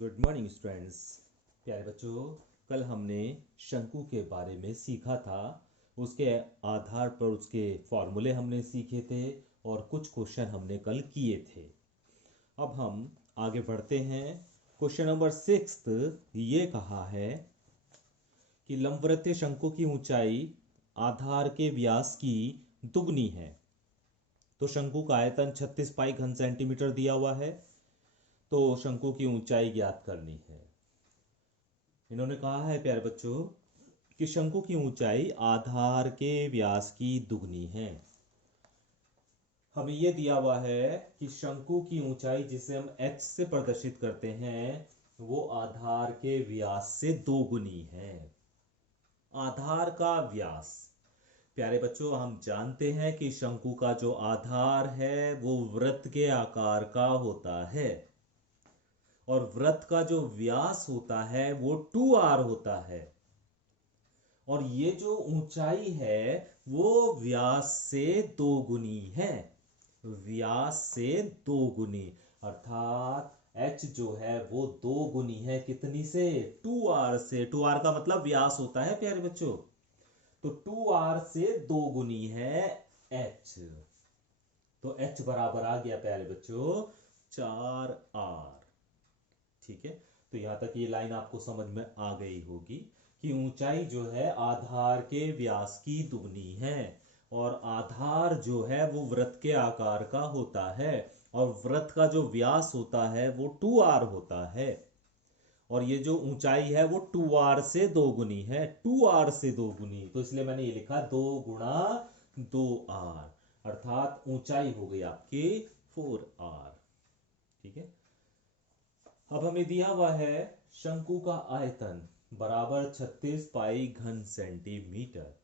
Good morning students. प्यारे बच्चों, कल हमने शंकु के बारे में सीखा था। उसके आधार पर उसके फॉर्मूले हमने सीखे थे और कुछ क्वेश्चन हमने कल किए थे। अब हम आगे बढ़ते हैं। क्वेश्चन नंबर 6 ये कहा है कि लंबवृत्तीय शंकु की ऊंचाई आधार के व्यास की दुगनी है। तो शंकु का आयतन 36 पाई घन सेंटीमीटर दिया हुआ है, तो शंकु की ऊंचाई ज्ञात करनी है। इन्होंने कहा है प्यारे बच्चों कि शंकु की ऊंचाई आधार के व्यास की दुगनी है। हमें यह दिया हुआ है कि शंकु की ऊंचाई जिसे हम h से प्रदर्शित करते हैं वो आधार के व्यास से दोगुनी है। आधार का व्यास, प्यारे बच्चों, हम जानते हैं कि शंकु का जो आधार है वो वृत्त के आकार का होता है और वृत्त का जो व्यास होता है वो 2r होता है। और ये जो ऊंचाई है वो व्यास से दोगुनी है। व्यास से दोगुनी अर्थात h जो है वो दोगुनी है। कितनी से? 2r से। 2r का मतलब व्यास होता है प्यारे बच्चों, तो 2r से दोगुनी है h। तो h बराबर आ गया प्यारे बच्चों 4r। ठीक है, तो यहां तक ये लाइन आपको समझ में आ गई होगी कि ऊंचाई जो है आधार के व्यास की दुगनी है और आधार जो है वो वृत्त के आकार का होता है और वृत्त का जो व्यास होता है वो 2r होता है और ये जो ऊंचाई है वो 2r से दोगुनी है। 2r से दोगुनी, तो इसलिए मैंने ये लिखा 2 गुणा 2r, अर्थात ऊंचाई हो गई आपकी 4r। ठीक है, अब हमें दिया हुआ है शंकु का आयतन बराबर 36 पाई घन सेंटीमीटर।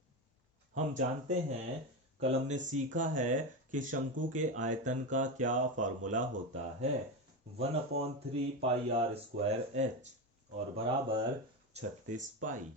हम जानते हैं, कल हमने सीखा है कि शंकु के आयतन का क्या फॉर्मूला होता है। 1/3 पाई आर स्क्वायर एच और बराबर 36 पाई।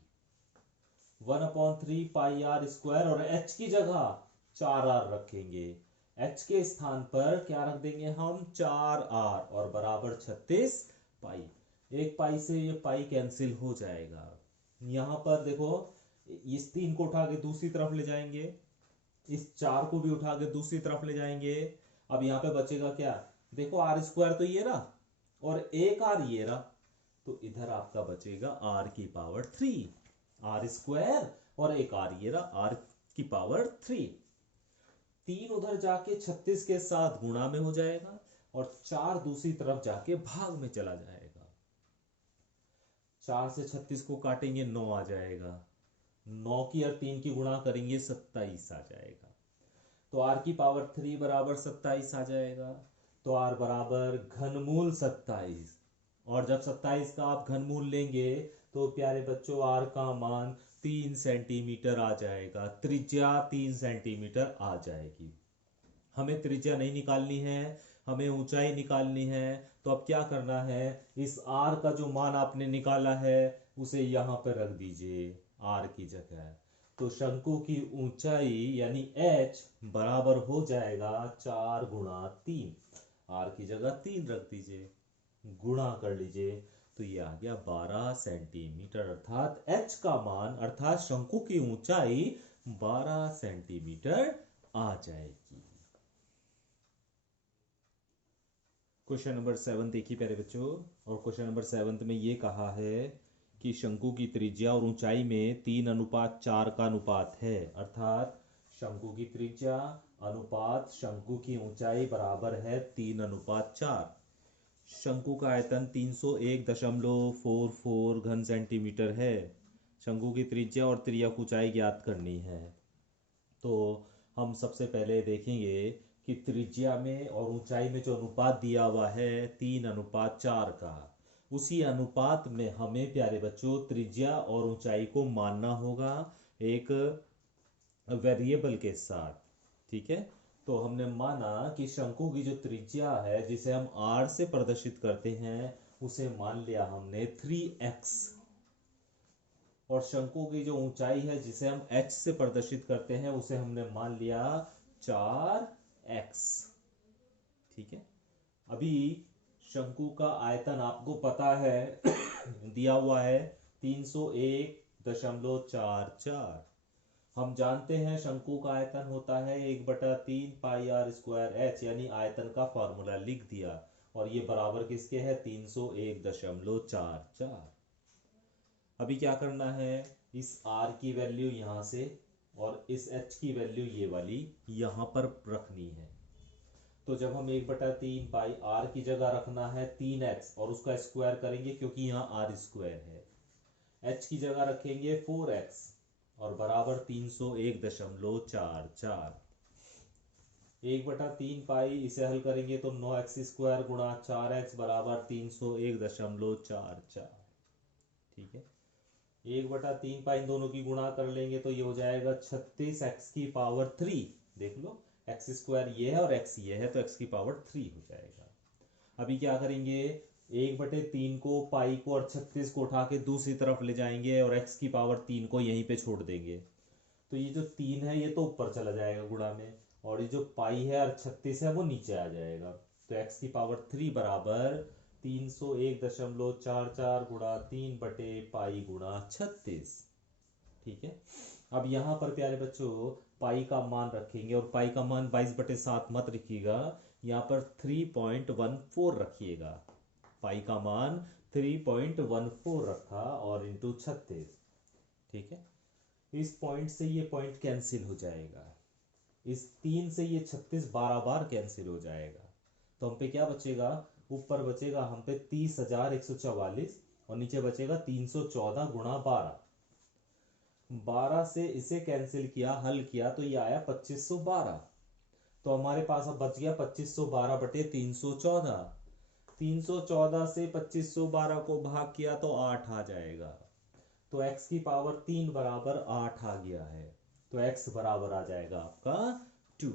1/3 पाई आर स्क्वायर और एच की जगह 4r रखेंगे। एच के स्थान पर क्या रख देंगे हम? 4r और बराबर 36 पाई। एक पाई से ये पाई कैंसिल हो जाएगा। यहां पर देखो, इस 3 को उठा के दूसरी तरफ ले जाएंगे, इस 4 को भी उठा के दूसरी तरफ ले जाएंगे। अब यहां पे बचेगा क्या? देखो आर स्क्वायर तो ये रहा और एक आर ये रहा, तो इधर आपका बचेगा आर की पावर 3। आर स्क्वायर और एक आर ये रहा, आर की पावर 3। 3 उधर जाके 36 के साथ गुणा में हो जाएगा और 4 दूसरी तरफ जाके भाग में चला जाएगा। 4 से 36 को काटेंगे 9 आ जाएगा। 9 की और 3 की गुणा करेंगे 27 आ जाएगा। तो r की पावर 3 बराबर 27 आ जाएगा। तो r बराबर घनमूल 27। और जब 27 का आप घनमूल लेंगे तो प्यारे बच्चों r का मान 3 सेंटीमीटर आ जाएगा। त्रिज्या 3 सेंटीमीटर आ जाएगी। हमें त्रिज्या नहीं निकालनी है, हमें ऊंचाई निकालनी है। तो अब क्या करना है, इस r का जो मान आपने निकाला है उसे यहां पर रख दीजिए r की जगह। तो शंकु की ऊंचाई यानी h बराबर हो जाएगा 4 गुणा 3। r की जगह 3 रख दीजिए, गुणा कर लीजिए, तो ये आ गया 12 सेंटीमीटर। अर्थात h का मान अर्थात शंकु की ऊंचाई 12 सेंटीमीटर आ जाएगी। क्वेश्चन नंबर 7 देखिए प्यारे बच्चों, और क्वेश्चन नंबर 7 में ये कहा है कि शंकु की त्रिज्या और ऊंचाई में 3:4 का अनुपात है। अर्थात शंकु की त्रिज्या अनुपात शंकु की ऊंचाई बराबर है 3:4। शंकु का आयतन 301.44 घन सेंटीमीटर है। शंकु की त्रिज्या और त्रिज्यक ऊंचाई ज्ञात करनी है। तो हम सबसे पहले देखेंगे कि त्रिज्या में और ऊंचाई में जो अनुपात दिया हुआ है 3:4 का, उसी अनुपात में हमें प्यारे बच्चों त्रिज्या और ऊंचाई को मानना होगा एक वेरिएबल के साथ। ठीक है, तो हमने माना कि शंकु की जो त्रिज्या है जिसे हम r से प्रदर्शित करते हैं उसे मान लिया हमने 3x, और शंकु की जो ऊंचाई है जिसे हम h से प्रदर्शित करते हैं उसे हमने मान लिया 4x। ठीक है, अभी शंकु का आयतन आपको पता है दिया हुआ है 301.44। हम जानते हैं शंकु का आयतन होता है 1/3 πr² h, यानी आयतन का फॉर्मूला लिख दिया, और ये बराबर किसके है 301.44। अभी क्या करना है, इस r की वैल्यू यहां से और इस h की वैल्यू ये वाली यहां पर रखनी है। तो जब हम 1/3 r की जगह रखना है 3x और उसका स्क्वायर करेंगे क्योंकि यहाँ r² है, h की जगह रखेंगे 4x और बराबर 301.44। 1/3 इसे हल करेंगे तो 9x² गुणा 4x बराबर 301.44। ठीक है, 1/3 इन दोनों की गुणा कर लेंगे तो ये हो जाएगा 36x⁻³ देख लो, x² ये है और x ये है तो x⁻³ हो जाएगा। अभी क्या करेंगे, 1/3 को पाई को और 36 को उठा के दूसरी तरफ ले जाएंगे और x⁻³ को यहीं पे छोड़ देंगे, तो ये जो 3 है ये तो ऊपर चला जाएगा गुणा में, और ये जो पाई है और 36 है वो नीचे आ जाएगा। तो x⁻³ बराबर 301.44 गुणा 3/पाई गुणा 36। ठीक है, अब यहाँ पर प्यारे बच्चों पाई का मान रखेंगे, और पाई का मान 22/7 मत रखिएगा, यहाँ पर 3.14 रखिएगा। पाई का मान 3.14 रखा और इंटू 36। ठीक है, इस पॉइंट से ये पॉइंट कैंसिल हो जाएगा, इस 3 से ये 36 12 बार कैंसिल हो जाएगा, तो हम पे क्या बचेगा, ऊपर बचेगा हम पे 30,144 और नीचे बचेगा 314 गुणा 12। 12 से इसे कैंसिल किया, हल किया तो ये आया 2512। तो हमारे पास अब बच गया 2512/314। 314 से 2512 को भाग किया तो 8 आ जाएगा, तो x⁻³ बराबर 8 आ गया है, तो x बराबर आ जाएगा आपका 2।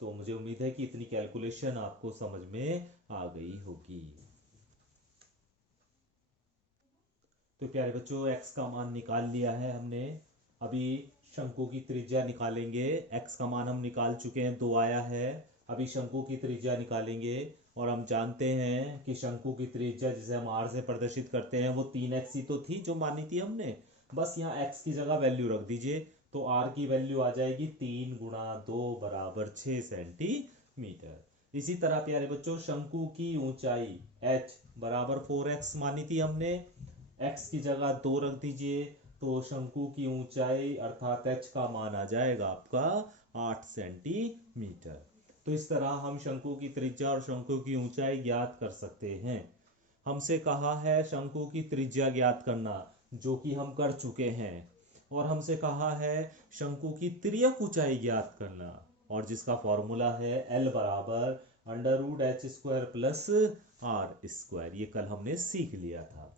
तो मुझे उम्मीद है कि इतनी कैलकुलेशन आपको समझ में आ गई होगी। तो प्यारे बच्चों x का मान निकाल लिया है हमने, अभी शंकु की त्रिज्या निकालेंगे। x का मान हम निकाल चुके हैं, 2 आया है, अभी शंकु की त्रिज्या निकालेंगे। और हम जानते हैं कि शंकु की त्रिज्या जिसे हम r से प्रदर्शित करते हैं वो 3x ही तो थी जो मानी थी हमने, बस यहाँ x की जगह वैल्यू रख दीजिए, तो r की वैल्यू आ जाएगी 3 गुणा 2 बराबर 6 सेंटीमीटर। इसी तरह प्यारे बच्चों शंकु की ऊंचाई h बराबर 4x मानी थी हमने, x की जगह 2 रख दीजिए, तो शंकु की ऊंचाई अर्थात h का मान आ जाएगा आपका 8 सेंटीमीटर। तो इस तरह हम शंकु की त्रिज्या और शंकु की ऊंचाई ज्ञात कर सकते हैं। हमसे कहा है शंकु की त्रिज्या ज्ञात करना, जो कि हम कर चुके हैं, और हमसे कहा है शंकु की तिर्यक ऊंचाई ज्ञात करना, और जिसका फॉर्मूला है L बराबर √h² प्लस r²। ये कल हमने सीख लिया था।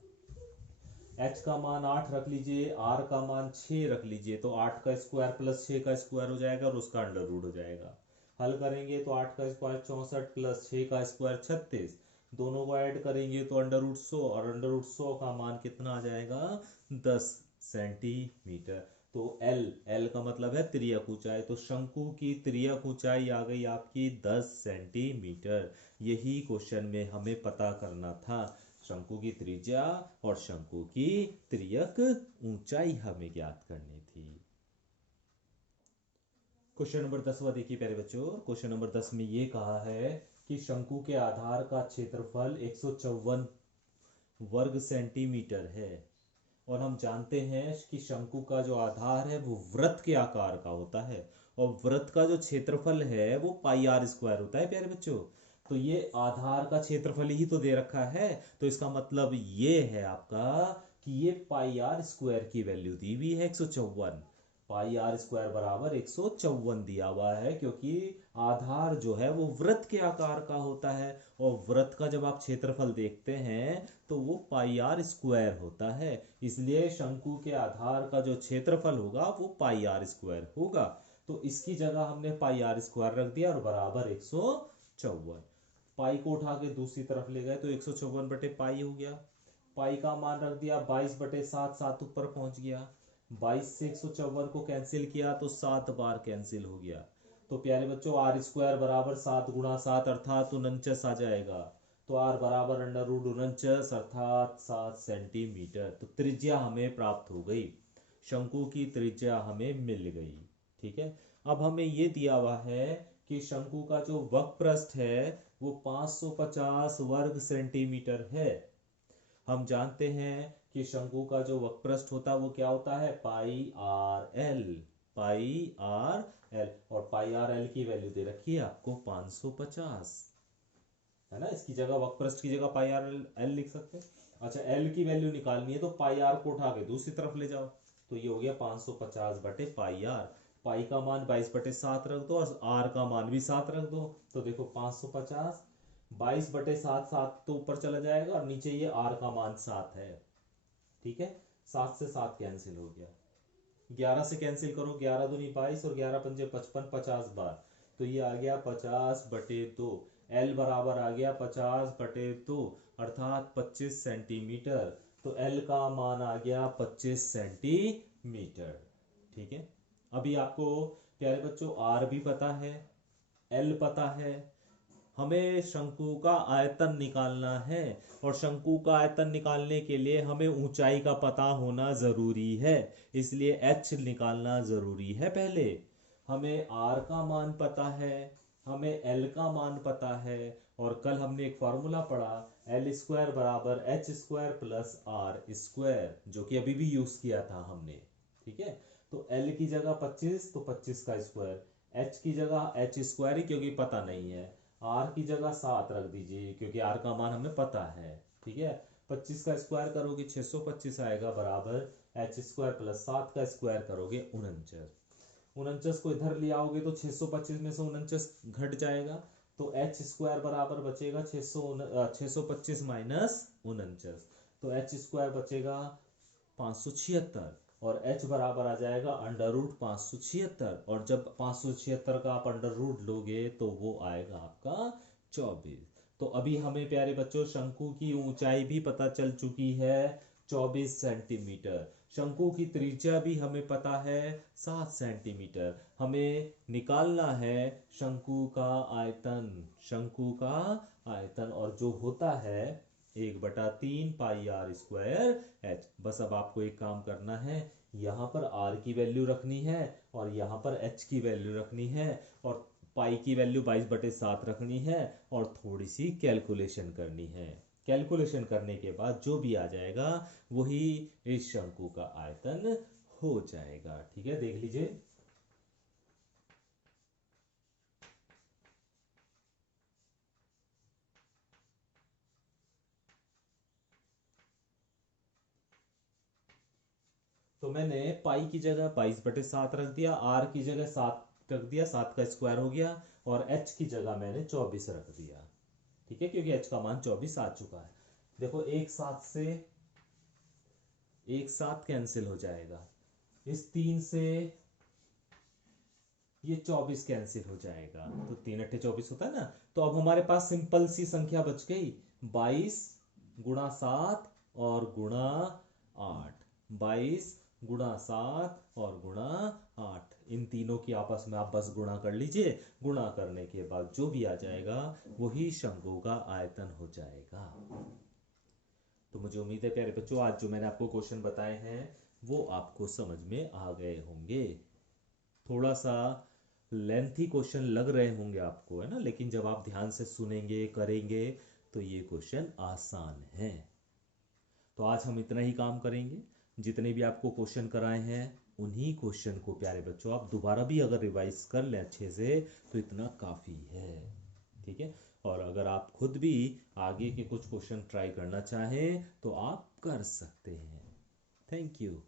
h का मान 8 रख लीजिए, r का मान 6 रख लीजिए, तो 8 का स्क्वायर प्लस 6 का स्क्वायर हो जाएगा और उसका √, हो जाएगा। हल करेंगे तो 8 का स्क्वायर 64 प्लस 6 का स्क्वायर 36, दोनों को ऐड करेंगे तो √100, और √100 का मान कितना आ जाएगा 10 सेंटीमीटर। तो L का मतलब है तिर्यक ऊंचाई, तो शंकु की तिर्यक ऊंचाई आ गई आपकी 10 सेंटीमीटर। यही क्वेश्चन में हमें पता करना था, शंकु की त्रिज्या और शंकु की तिर्यक ऊंचाई हमें ज्ञात करनी थी। क्वेश्चन नंबर 10वां देखिए प्यारे बच्चों। क्वेश्चन नंबर 10 में ये कहा है कि शंकु के आधार का क्षेत्रफल 154 वर्ग सेंटीमीटर है, और हम जानते हैं कि शंकु का जो आधार है वो वृत्त के आकार का होता है, और वृत्त का जो क्षेत्रफल है वो πr² होता है प्यारे बच्चों। तो ये आधार का क्षेत्रफल ही तो दे रखा है, तो इसका मतलब ये है आपका कि ये πr² की वैल्यू दी हुई है 154। πr² बराबर 154 दिया हुआ है, क्योंकि आधार जो है वो वृत्त के आकार का होता है, और वृत्त का जब आप क्षेत्रफल देखते हैं तो वो πr² होता है, इसलिए शंकु के आधार का जो क्षेत्रफल होगा वो πr² होगा। तो इसकी जगह हमने πr² रख दिया और बराबर 154। पाई को उठा के दूसरी तरफ ले गए तो 154/पाई हो गया। पाई का मान रख दिया 22/7, 7 ऊपर पहुंच गया। 22 से 154 को कैंसिल किया तो 7 बार कैंसिल हो गया। तो प्यारे बच्चों r² बराबर 7 गुणा 7 अर्थात 49 आ जाएगा। तो r बराबर अंडर रूट 49 अर्थात 7 सेंटीमीटर। तो त्रिज्या हमें प्राप्त हो गई, शंकु की त्रिज्या हमें मिल गई। ठीक है, अब हमें ये दिया हुआ है कि शंकु का जो वक्रपृष्ठ है वो 550 वर्ग सेंटीमीटर है। हम जानते हैं कि शंकु का जो वक्रपृष्ठ होता है वो क्या होता है, पाई आर एल। पाई आर एल, और पाई आर एल की वैल्यू दे रखी है आपको 550, है ना। इसकी जगह वक्रपृष्ठ की जगह पाई आर एल लिख सकते हैं। अच्छा, एल की वैल्यू निकालनी है तो पाई आर को उठा के दूसरी तरफ ले जाओ, तो ये हो गया 550 बटे पाई आर। पाई का मान 22/7 रख दो और आर का मान भी 7 रख दो, तो देखो 550 22/7, 7 तो ऊपर चला जाएगा और नीचे ये आर का मान 7 है। ठीक है, 7 से 7 कैंसिल हो गया, 11 से कैंसिल करो, 11 दूनी 22 और 11 पंजे 55, 50 बार, तो ये आ गया 50/2। एल बराबर आ गया 50/2 अर्थात 25 सेंटीमीटर। तो एल का मान आ गया 25 सेंटीमीटर। ठीक है, अभी आपको प्यारे बच्चों आर भी पता है, एल पता है, हमें शंकु का आयतन निकालना है, और शंकु का आयतन निकालने के लिए हमें ऊंचाई का पता होना जरूरी है, इसलिए एच निकालना जरूरी है। पहले हमें आर का मान पता है, हमें एल का मान पता है, और कल हमने एक फॉर्मूला पढ़ा एल स्क्वायर बराबर H square plus R square, जो कि अभी भी यूज किया था हमने। ठीक है, तो एल की जगह 25 तो 25 का स्क्वायर, एच की जगह एच स्क्वायर ही क्योंकि पता नहीं है, आर की जगह 7 रख दीजिए क्योंकि आर का मान हमें पता है। ठीक है, 25 का स्क्वायर करोगे 625 आएगा बराबर एच स्क्वायर प्लस 7 का स्क्वायर करोगे 49। 49 को इधर ले आओगे तो 625 में से 49 घट जाएगा, तो एच स्क्वायर बराबर बचेगा 625 माइनस 49, तो एच स्क्वायर बचेगा 576, और h बराबर आ जाएगा अंडर रूट 576, और जब 576 का आप अंडर रूट लोगे तो वो आएगा आपका 24। तो अभी हमें प्यारे बच्चों शंकु की ऊंचाई भी पता चल चुकी है 24 सेंटीमीटर, शंकु की त्रिज्या भी हमें पता है 7 सेंटीमीटर। हमें निकालना है शंकु का आयतन, शंकु का आयतन, और जो होता है 1/3 पाई आर स्क्वायर एच। बस अब आपको एक काम करना है, यहाँ पर आर की वैल्यू रखनी है और यहाँ पर एच की वैल्यू रखनी है, और पाई की वैल्यू 22/7 रखनी है, और थोड़ी सी कैलकुलेशन करनी है। कैलकुलेशन करने के बाद जो भी आ जाएगा वही इस शंकु का आयतन हो जाएगा। ठीक है, देख लीजिए। तो मैंने पाई की जगह 22/7 रख दिया, आर की जगह 7 रख दिया, 7 का स्क्वायर हो गया, और एच की जगह मैंने 24 रख दिया। ठीक है, क्योंकि एच का मान 24 आ चुका है। देखो एक साथ से एक साथ कैंसिल हो जाएगा, इस 3 से ये 24 कैंसिल हो जाएगा, तो 3×8 = 24 होता है ना। तो अब हमारे पास सिंपल सी संख्या बच गई 22 गुणा 7 और गुणा 8, 22 गुणा 7 और गुणा 8, इन तीनों की आपस में आप बस गुणा कर लीजिए। गुणा करने के बाद जो भी आ जाएगा वही शंकु का आयतन हो जाएगा। तो मुझे उम्मीद है प्यारे बच्चों आज जो मैंने आपको क्वेश्चन बताए हैं वो आपको समझ में आ गए होंगे। थोड़ा सा लेंथी क्वेश्चन लग रहे होंगे आपको, है ना, लेकिन जब आप ध्यान से सुनेंगे करेंगे तो ये क्वेश्चन आसान है। तो आज हम इतना ही काम करेंगे, जितने भी आपको क्वेश्चन कराए हैं उन्हीं क्वेश्चन को प्यारे बच्चों आप दोबारा भी अगर रिवाइज कर लें अच्छे से तो इतना काफ़ी है। ठीक है, और अगर आप खुद भी आगे के कुछ क्वेश्चन ट्राई करना चाहें तो आप कर सकते हैं। Thank you.